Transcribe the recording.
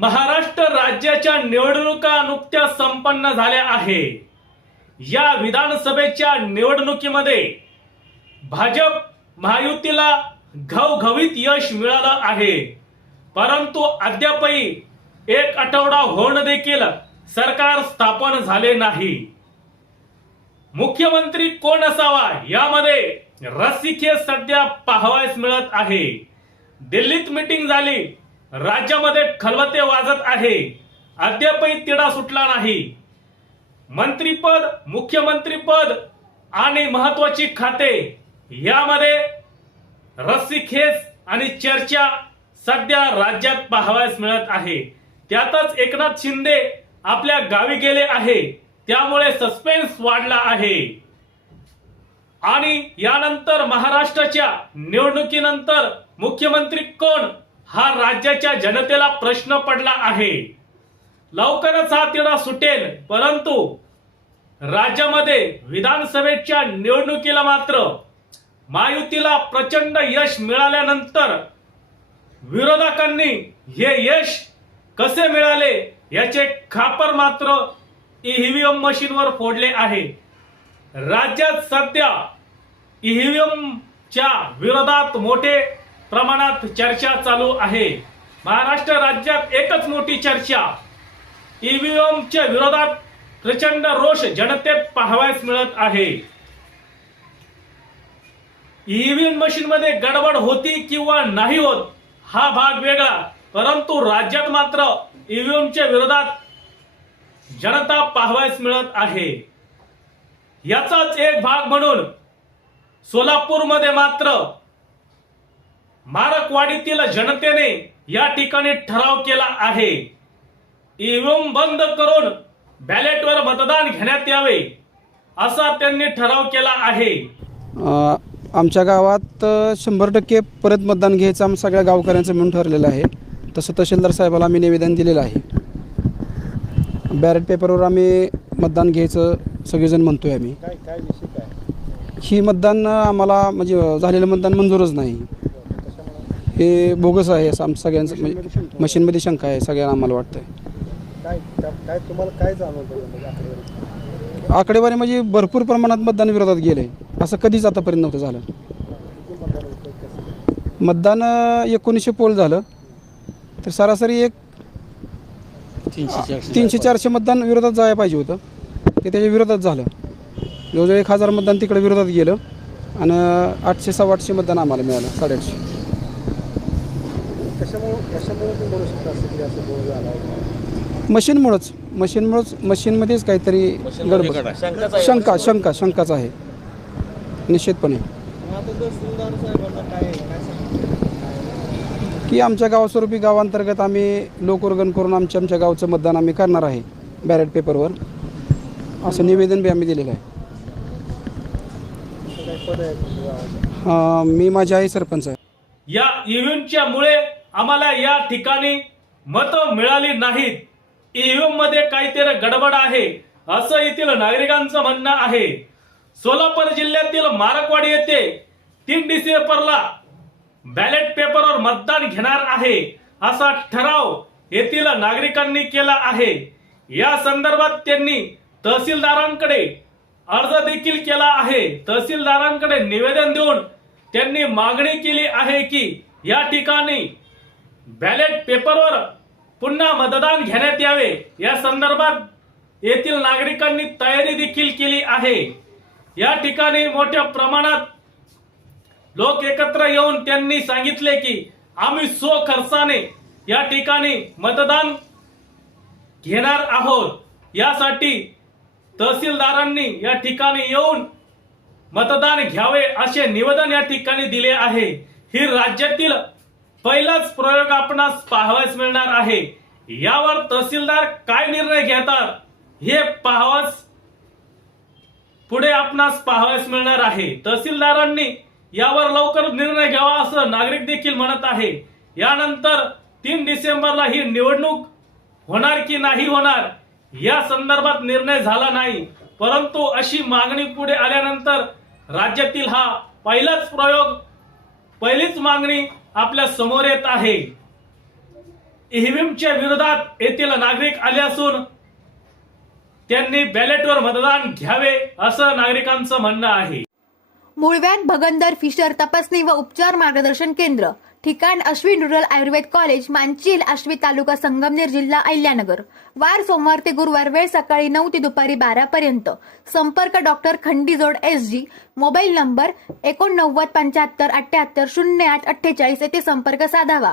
महाराष्ट्र राज्याच्या निवडणुका नुकत्याच संपन्न झाल्या आहे. या विधानसभेच्या निवडणुकीमध्ये भाजप महायुतीला घवघवीत यश मिळालं आहे. परंतु अद्यापही एक आठवडा होऊन देखील सरकार स्थापन झाले नाही. मुख्यमंत्री कोण असावा यामध्ये रस्सीखेच सध्या पाहावयास मिळत आहे. दिल्लीत मीटिंग झाली राज्यामध्ये खलबते वाजत आहे. अद्यापही तिढा सुटला नाही. मंत्रीपद मुख्यमंत्रीपद आणि महत्वाची खाते यामध्ये रस्सीखेच आणि चर्चा सध्या राज्यात पाहावयास मिळत आहे. त्यातच एकनाथ शिंदे आपल्या गावी गेले आहे. त्यामुळे सस्पेन्स वाढला आहे. आणि यानंतर महाराष्ट्राच्या निवडणुकीनंतर मुख्यमंत्री कोण? हा राज्याच्या जनतेला प्रश्न पडला आहे. लवकरच हा तिढा सुटेल परंतु राज्यामध्ये विधानसभेच्या निवडणुकीला मात्र महायुतीला प्रचंड यश मिळाल्यानंतर विरोधकांनी हे यश कसे मिळाले याचे खापर मात्र ईव्हीएम मशीनवर फोडले आहे. राज्यात सध्या ईव्हीएमच्या विरोधात मोठे प्रमाणात चर्चा चालू आहे. महाराष्ट्र राज्यात एकच मोठी चर्चा. ईव्हीएमच्या विरोधात प्रचंड रोष जनतेत पाहावयास मिळत आहे. ईव्हीएम मशीन मध्ये गडबड होती किंवा नाही होत हा भाग वेगळा. परंतु राज्यात मात्र ईव्हीएमच्या विरोधात जनता पाहावयास मिळत आहे. याचाच एक भाग म्हणून सोलापूरमध्ये मात्र मारकवाडीतील जनतेने या ठिकाणी ठराव केला आहे. ईव्हीएम बंद करून बॅलेटवर मतदान घेण्यात यावे असा त्यांनी ठराव केला आहे. अ, आमच्या गावात शंभर टक्के परत मतदान घ्यायचं आम सगळ्या गावकऱ्यांचं म्हणून ठरलेलं आहे. तसं तहसीलदार साहेबाला आम्ही निवेदन दिलेलं आहे. बॅलेट पेपरवर आम्ही मतदान घ्यायचं सगळेजण म्हणतोय आम्ही. काय काय विषय काय? ही मतदान आम्हाला म्हणजे झालेलं मतदान मंजूरच नाही. हे बोगस आहे असं आम सगळ्यांचं म्हणजे मशीनमध्ये शंका आहे सगळ्यांना आम्हाला वाटतंय. काय त्या- काय तुम्हाला काय जाणवतं म्हणजे आकडेवारी? म्हणजे भरपूर प्रमाणात मतदान विरोधात गेलं. आहे असं कधीच आतापर्यंत नव्हतं झालं. मतदान अ, एकोणीसशे पोल झालं. तर सरासरी एक तीनशे चारशे मतदान विरोधात जायला पाहिजे होतं. ते त्याच्या विरोधात झालं. जवळजवळ एक हजार मतदान तिकडे विरोधात गेलं. आणि आठशे सव्वा आठशे मतदान आम्हाला मिळालं साडेआठशे कशामुळे कशामुळे तुम्ही म्हणू शकता असं की असं बोल झाला आहे? मशीनमुळंच मशीनमुळंच मशीनमध्येच काहीतरी गडबड. शंका शंका शंकाच आहे. निश्चितपणे. की आमच्या गावास्वरूपी गावांतर्गत आम्ही लोकवर्गण करून आमच्या आमच्या गावचं मतदान आम्ही करणार आहे बॅलेट पेपरवर असं निवेदन बी आम्ही दिलेलं आहे. मी माझी आई सरपंच आहे. या ईव्हीएमच्या मुळे आम्हाला या ठिकाणी मतं मिळाली नाहीत. ईव्हीएममध्ये काहीतरी गडबड आहे असं येथील नागरिकांचं म्हणणं आहे. सोलापूर जिल्ह्यातील मारकवाडी येथे तीन डिसेंबरला बॅलेट पेपरवर मतदान घेणार आहे असा ठराव येथील नागरिकांनी केला आहे. या संदर्भात त्यांनी तहसीलदारांकडे अर्ज देखील केला आहे. तहसीलदारांकडे निवेदन देऊन त्यांनी मागणी केली आहे की या ठिकाणी बॅलेट पेपरवर पुन्हा मतदान घेण्यात यावे. या संदर्भात येथील नागरिकांनी तयारी देखील केली आहे. या ठिकाणी मोठ्या प्रमाणात लोक एकत्र येऊन त्यांनी सांगितले की आम्ही सो खर्चाने या ठिकाणी मतदान घेणार आहोत. यासाठी तहसीलदारांनी या ठिकाणी येऊन मतदान घ्यावे असे निवेदन या ठिकाणी दिले आहे. ही राज्यातील पहिलाच प्रयोग आपणास पाहावयास मिळणार आहे. यावर तहसीलदार काय निर्णय घेतात हे पाहावयास पुढे आपणास पाहावयास मिळणार आहे. तहसीलदारांनी यावर लवकर निर्णय घ्यावा असं नागरिक देखील म्हणत आहे. यानंतर तीन डिसेंबरला ही निवडणूक होणार की नाही होणार या संदर्भात निर्णय झाला नाही. परंतु अशी मागणी पुढे आल्यानंतर राज्यातील हा पहिलाच प्रयोग पहिलीच मागणी आपल्यासमोर येत आहे. ईव्हीएमच्या विरोधात येथील नागरिक आले असून त्यांनी बॅलेटवर मतदान घ्यावे असं नागरिकांचं म्हणणं आहे. मुळव्यात भगंदर फिशर तपासणी व उपचार मार्गदर्शन केंद्र ठिकाण अश्विन रुरल आयुर्वेद कॉलेज मांचील आश्वी तालुका संगमनेर जिल्हा अहिल्यानगर. वार सोमवार ते गुरुवार वेळ सकाळी नऊ ते दुपारी बारा पर्यंत. संपर्क doctor Khandijod S G. Mobile number एकोणनव्वद पंच्याहत्तर अठ्याहत्तर शून्य आठ अठ्ठेचाळीस येथे संपर्क साधावा.